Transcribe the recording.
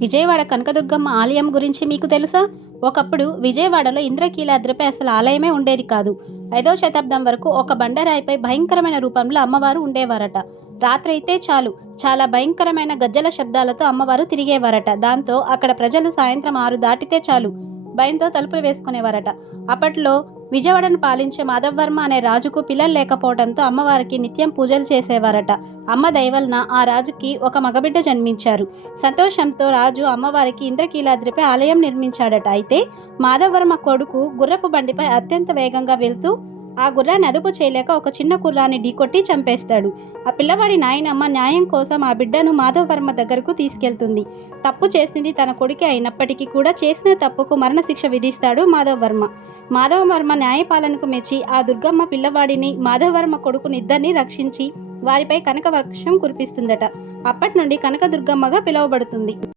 విజయవాడ కనకదుర్గమ్మ ఆలయం గురించి మీకు తెలుసా? ఒకప్పుడు విజయవాడలో ఇంద్రకీలాద్రిపై అసలు ఆలయమే ఉండేది కాదు. 5వ శతాబ్దం వరకు ఒక బండరాయిపై భయంకరమైన రూపంలో అమ్మవారు ఉండేవారట. రాత్రి అయితే చాలు, చాలా భయంకరమైన గజ్జల శబ్దాలతో అమ్మవారు తిరిగేవారట. దాంతో అక్కడ ప్రజలు సాయంత్రం 6 దాటితే చాలు భయంతో తలుపులు వేసుకునేవారట. అప్పట్లో విజయవాడను పాలించే మాధవవర్మ అనే రాజుకు పిల్లలు లేకపోవడంతో అమ్మవారికి నిత్యం పూజలు చేసేవారట. అమ్మ దయవలన ఆ రాజుకి ఒక మగబిడ్డ జన్మించారు. సంతోషంతో రాజు అమ్మవారికి ఇంద్రకీలాద్రిపై ఆలయం నిర్మించాడట. అయితే మాధవవర్మ కొడుకు గుర్రపు బండిపై అత్యంత వేగంగా వెళ్తూ ఆ గుర్రాన్ని అదుపు చేయలేక ఒక చిన్న కుర్రాన్ని ఢీకొట్టి చంపేస్తాడు. ఆ పిల్లవాడి నాయనమ్మ న్యాయం కోసం ఆ బిడ్డను మాధవవర్మ దగ్గరకు తీసుకెళ్తుంది. తప్పు చేసింది తన కొడుకే అయినప్పటికీ కూడా చేసిన తప్పుకు మరణశిక్ష విధిస్తాడు మాధవవర్మ. మాధవవర్మ న్యాయపాలనకు మెచ్చి ఆ దుర్గమ్మ పిల్లవాడిని, మాధవవర్మ కొడుకుని ఇద్దరిని రక్షించి వారిపై కనక వర్షం కురిపిస్తుందట. అప్పటి నుండి కనక దుర్గమ్మగా పిలువబడుతుంది.